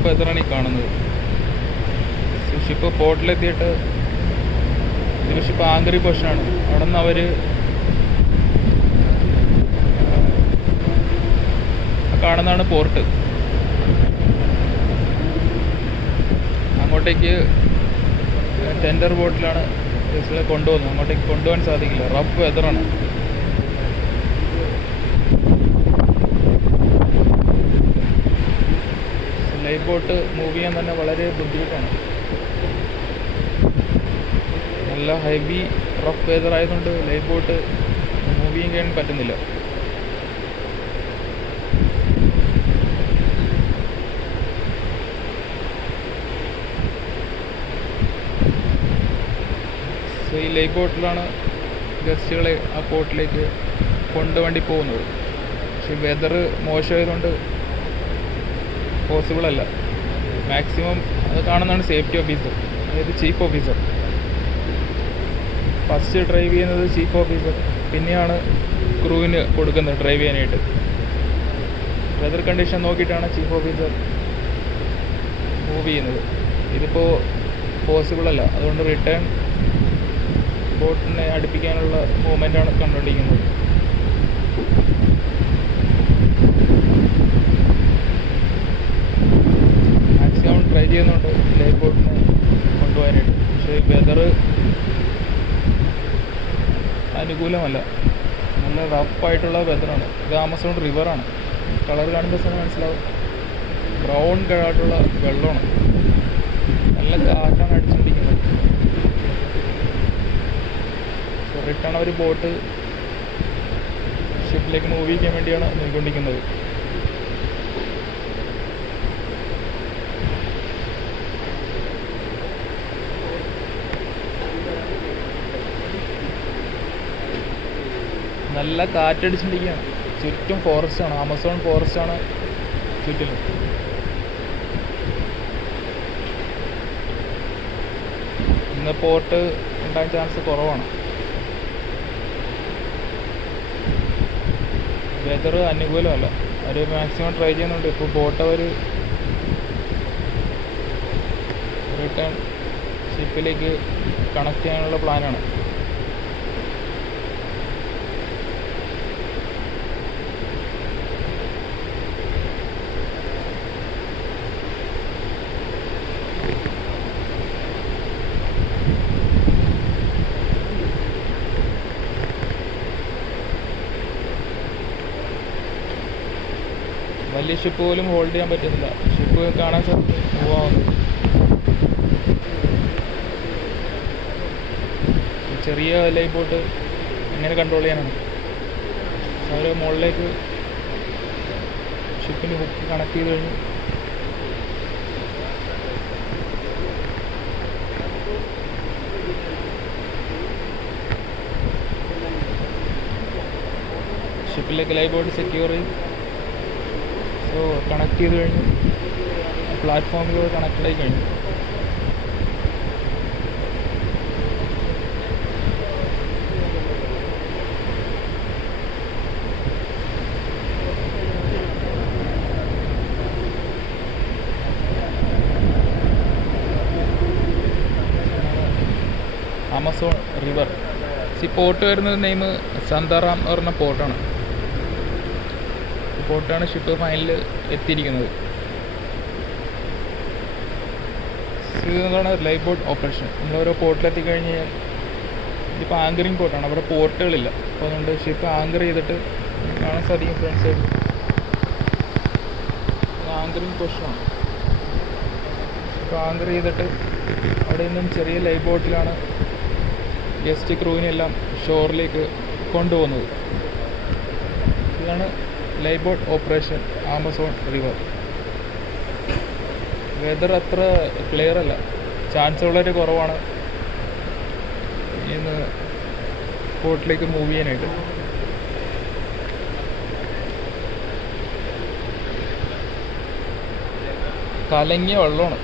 Rough വെതറാണ് ഈ കാണുന്നത്. Ship പോർട്ടിലെത്തിയിട്ട് ഇതിൽ ഷിപ്പ് ആങ്കറി പൊസിഷനാണ്. അവിടെ നിന്ന് അവർ കാണുന്നതാണ് പോർട്ട്. അങ്ങോട്ടേക്ക് ടെൻഡർ ബോട്ടിലാണ് ജസ്റ്റിലെ കൊണ്ടുപോകുന്നത്. അങ്ങോട്ടേക്ക് കൊണ്ടുപോകാൻ സാധിക്കില്ല, റഫ് വെതറാണ്. ലൈഫ് ബോട്ട് മൂവ് ചെയ്യാൻ തന്നെ വളരെ ബുദ്ധിമുട്ടാണ്. നല്ല ഹെവി റഫ് വെതർ ആയതുകൊണ്ട് ലൈഫ് ബോട്ട് മൂവ് ചെയ്യാൻ പറ്റുന്നില്ല. സോ ഈ ലൈഫ് ബോട്ടിലാണ് ഗസ്റ്റുകളെ ആ പോർട്ടിലേക്ക് കൊണ്ടുവേണ്ടി പോകുന്നത്. പക്ഷെ വെതർ മോശമായതുകൊണ്ട് പോസിബിൾ അല്ല. മാക്സിമം അത് കാണുന്നതാണ് സേഫ്റ്റി ഓഫീസർ, അതായത് ചീഫ് ഓഫീസർ. ഫസ്റ്റ് ഡ്രൈവ് ചെയ്യുന്നത് ചീഫ് ഓഫീസർ, പിന്നെയാണ് ക്രൂവിന് കൊടുക്കുന്നത് ഡ്രൈവ് ചെയ്യാനായിട്ട്. വെതർ കണ്ടീഷൻ നോക്കിയിട്ടാണ് ചീഫ് ഓഫീസർ മൂവ് ചെയ്യുന്നത്. ഇതിപ്പോൾ പോസിബിൾ അല്ല, അതുകൊണ്ട് റിട്ടേൺ ബോട്ടിനെ അടുപ്പിക്കാനുള്ള മൂവ്മെൻ്റാണ് കണ്ടുകൊണ്ടിരിക്കുന്നത്. മാക്സിമം ട്രൈ ചെയ്യുന്നുണ്ട് ലൈഫ് ബോട്ടിനെ കൊണ്ടുപോകാനായിട്ട്. പക്ഷേ വെതർ അനുകൂലമല്ല, നല്ല റഫായിട്ടുള്ള വെതറാണ്. ഇത് ആമസോൺ റിവറാണ്. കളർ കാണുമ്പോൾ തന്നെ മനസ്സിലാവും, ബ്രൗൺ കളറായിട്ടുള്ള വെള്ളമാണ്. നല്ല കാറ്റാണ് അടിച്ചുകൊണ്ടിരിക്കുന്നത്. റിട്ടേൺ ഒരു ബോട്ട് ഷിപ്പിലേക്ക് മൂവ് ചെയ്യാൻ വേണ്ടിയാണ് നോക്കിക്കൊണ്ടിരിക്കുന്നത്. നല്ല കാറ്റടിച്ചുകൊണ്ടിരിക്കുകയാണ്. ചുറ്റും ഫോറസ്റ്റാണ്, ആമസോൺ ഫോറസ്റ്റാണ് ചുറ്റിലും. ഇന്ന് പോർട്ട് ഉണ്ടാകാൻ ചാൻസ് കുറവാണ്. വെതർ അനുകൂലമല്ല, അവർ മാക്സിമം ട്രൈ ചെയ്യുന്നുണ്ട്. ഇപ്പോൾ ബോട്ട് അവർ റിട്ടേൺ ഷിപ്പിലേക്ക് കണക്ട് ചെയ്യാനുള്ള പ്ലാനാണ്. വലിയ ഷിപ്പ് പോലും ഹോൾഡ് ചെയ്യാൻ പറ്റുന്നില്ല. ഷിപ്പ് കാണാൻ സാധിക്കും മൂവ് ആവുന്നത്. ചെറിയ ലൈഫ് ബോട്ട് എങ്ങനെ കൺട്രോൾ ചെയ്യാനാണ്? അവർ മുകളിലേക്ക് ഷിപ്പിന് ഹുക്ക് കണക്ട് ചെയ്ത് കഴിഞ്ഞു. ഷിപ്പിലേക്ക് ലൈഫ് ബോട്ട് സെക്യൂർ ചെയ്ത് സോ കണക്ട് ചെയ്ത് കഴിഞ്ഞു. പ്ലാറ്റ്ഫോമിലൂടെ കണക്റ്റഡ് ആയി കഴിഞ്ഞു. Amazon river. ഈ പോർട്ട് വരുന്നത് നെയിം സന്താറാം എന്ന് പറഞ്ഞ പോർട്ടാണ്. പോർട്ടാണ് ഷിപ്പ് ഫൈനലിൽ എത്തിയിരിക്കുന്നത്. ഇതാണ് ലൈഫ് ബോട്ട് ഓപ്പറേഷൻ. നമ്മൾ ഓരോ പോർട്ടിലെത്തി കഴിഞ്ഞ് കഴിഞ്ഞാൽ ഇതിപ്പോൾ ആങ്കറിങ് പോർട്ടാണ്, അവിടെ പോർട്ടുകളില്ല. അപ്പോൾ അതുകൊണ്ട് ഷിപ്പ് ആങ്കർ ചെയ്തിട്ട് കാണാൻ സാധിക്കും ഫ്രണ്ട് സൈഡ് ആങ്കറിങ് പൊസിഷനാണ്. ഇപ്പോൾ ആങ്കർ ചെയ്തിട്ട് അവിടെ നിന്നും ചെറിയ ലൈഫ് ബോട്ടിലാണ് ഗസ്റ്റ് ക്രൂവിനെല്ലാം ഷോറിലേക്ക് കൊണ്ടുപോകുന്നത്. ഇതാണ് life boat operation Amazon river. Weather അത്ര ക്ലിയർ അല്ല, ചാൻസ് വളരെ കുറവാണ് ഇന്ന് പോർട്ടിലേക്ക് മൂവ് ചെയ്യാനായിട്ട്. കലങ്ങിയ വെള്ളമാണ്.